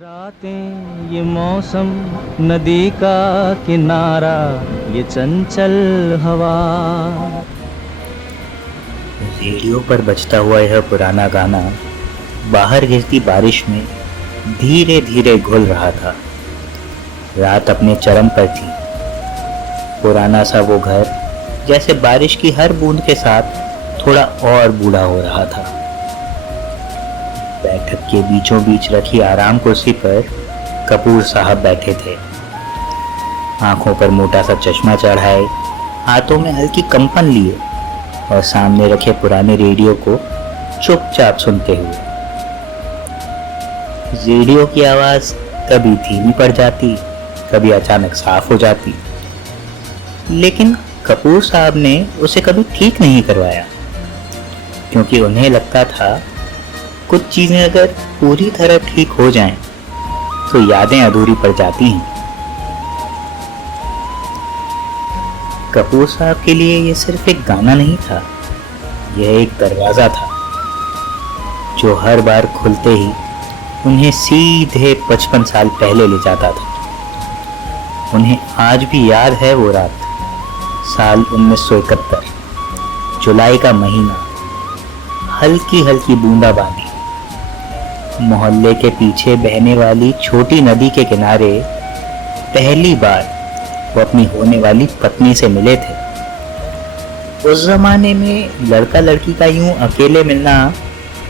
रातें ये मौसम नदी का किनारा ये चंचल हवा। रेडियो पर बजता हुआ यह पुराना गाना बाहर गिरती बारिश में धीरे धीरे घुल रहा था। रात अपने चरम पर थी। पुराना सा वो घर जैसे बारिश की हर बूंद के साथ थोड़ा और बूढ़ा हो रहा था। बैठक के बीचों बीच रखी आराम कुर्सी पर कपूर साहब बैठे थे। आंखों पर मोटा सा चश्मा चढ़ाए, हाथों में हल्की कंपन लिए और सामने रखे पुराने रेडियो को चुपचाप सुनते हुए। रेडियो की आवाज कभी धीमी पड़ जाती, कभी अचानक साफ हो जाती, लेकिन कपूर साहब ने उसे कभी ठीक नहीं करवाया, क्योंकि उन्हें लगता था कुछ चीजें अगर पूरी तरह ठीक हो जाएं, तो यादें अधूरी पड़ जाती हैं। कपूर साहब के लिए यह सिर्फ एक गाना नहीं था, यह एक दरवाजा था जो हर बार खुलते ही उन्हें सीधे 55 साल पहले ले जाता था। उन्हें आज भी याद है वो रात, साल 1971, जुलाई का महीना, हल्की हल्की बूंदाबांदी। मोहल्ले के पीछे बहने वाली छोटी नदी के किनारे पहली बार वो अपनी होने वाली पत्नी से मिले थे। उस जमाने में लड़का लड़की का यूं अकेले मिलना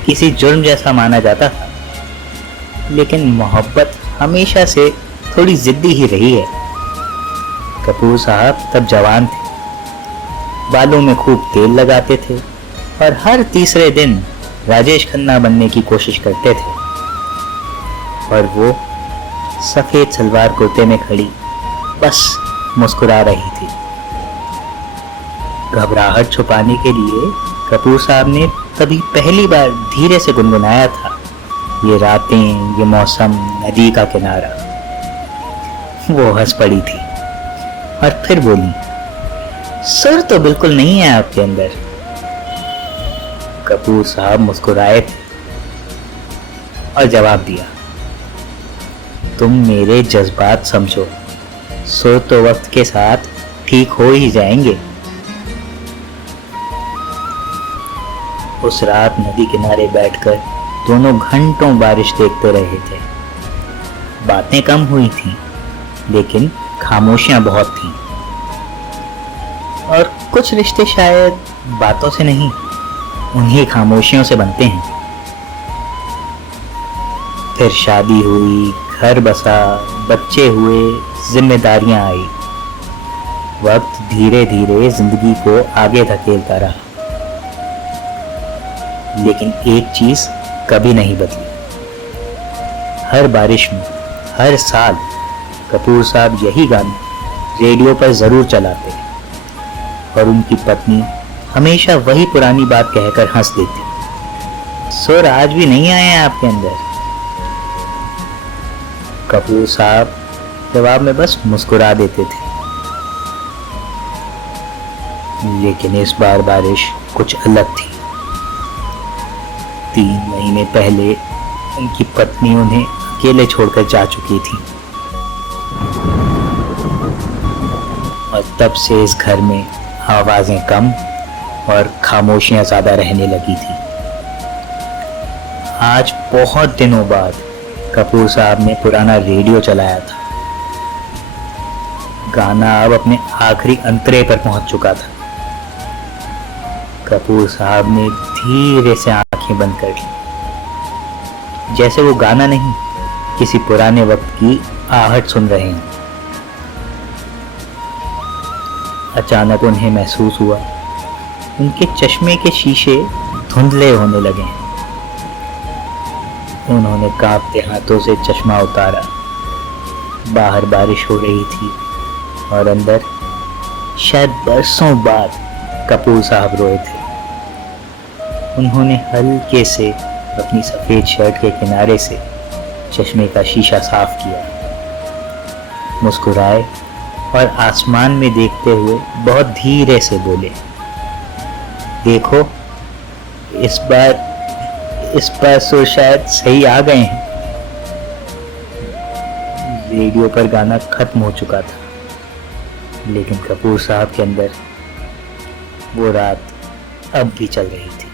किसी जुर्म जैसा माना जाता था, लेकिन मोहब्बत हमेशा से थोड़ी जिद्दी ही रही है। कपूर साहब तब जवान थे, बालों में खूब तेल लगाते थे और हर तीसरे दिन राजेश खन्ना बनने की कोशिश करते थे। और वो सफेद सलवार कुर्ते में खड़ी बस मुस्कुरा रही थी। घबराहट छुपाने के लिए कपूर साहब ने तभी पहली बार धीरे से गुनगुनाया था, ये रातें, ये मौसम, नदी का किनारा। वो हंस पड़ी थी और फिर बोली, सुर तो बिल्कुल नहीं है आपके अंदर। कपूर साहब मुस्कुराए थे और जवाब दिया, तुम मेरे जज्बात समझो, सुर तो वक्त के साथ ठीक हो ही जाएंगे। उस रात नदी किनारे बैठकर दोनों घंटों बारिश देखते रहे थे। बातें कम हुई थीं, लेकिन खामोशियां बहुत थीं। और कुछ रिश्ते शायद बातों से नहीं, उन्हीं खामोशियों से बनते हैं। फिर शादी हुई, घर बसा, बच्चे हुए, जिम्मेदारियां आई। वक्त धीरे धीरे जिंदगी को आगे धकेलता रहा, लेकिन एक चीज कभी नहीं बदली। हर बारिश में, हर साल कपूर साहब यही गाने रेडियो पर जरूर चलाते और उनकी पत्नी हमेशा वही पुरानी बात कहकर हंस देती, सुर आज भी नहीं आए हैं आपके अंदर। कपूर साहब जवाब में बस मुस्कुरा देते थे। लेकिन इस बार बारिश कुछ अलग थी। 3 महीने पहले उनकी पत्नी उन्हें अकेले छोड़कर जा चुकी थी और तब से इस घर में आवाजें कम और खामोशियां ज्यादा रहने लगी थी। आज बहुत दिनों बाद कपूर साहब ने पुराना रेडियो चलाया था। गाना अब अपने आखिरी अंतरे पर पहुंच चुका था। कपूर साहब ने धीरे से आंखें बंद कर ली, जैसे वो गाना नहीं, किसी पुराने वक्त की आहट सुन रहे हैं। अचानक उन्हें महसूस हुआ उनके चश्मे के शीशे धुंधले होने लगे हैं। उन्होंने कांपते हाथों से चश्मा उतारा। बाहर बारिश हो रही थी और अंदर शायद बरसों बाद कपूर साहब रोए थे। उन्होंने हल्के से अपनी सफेद शर्ट के किनारे से चश्मे का शीशा साफ किया, मुस्कुराए और आसमान में देखते हुए बहुत धीरे से बोले, देखो इस बार सुर शायद सही आ गए हैं। रेडियो पर गाना खत्म हो चुका था, लेकिन कपूर साहब के अंदर वो रात अब भी चल रही थी।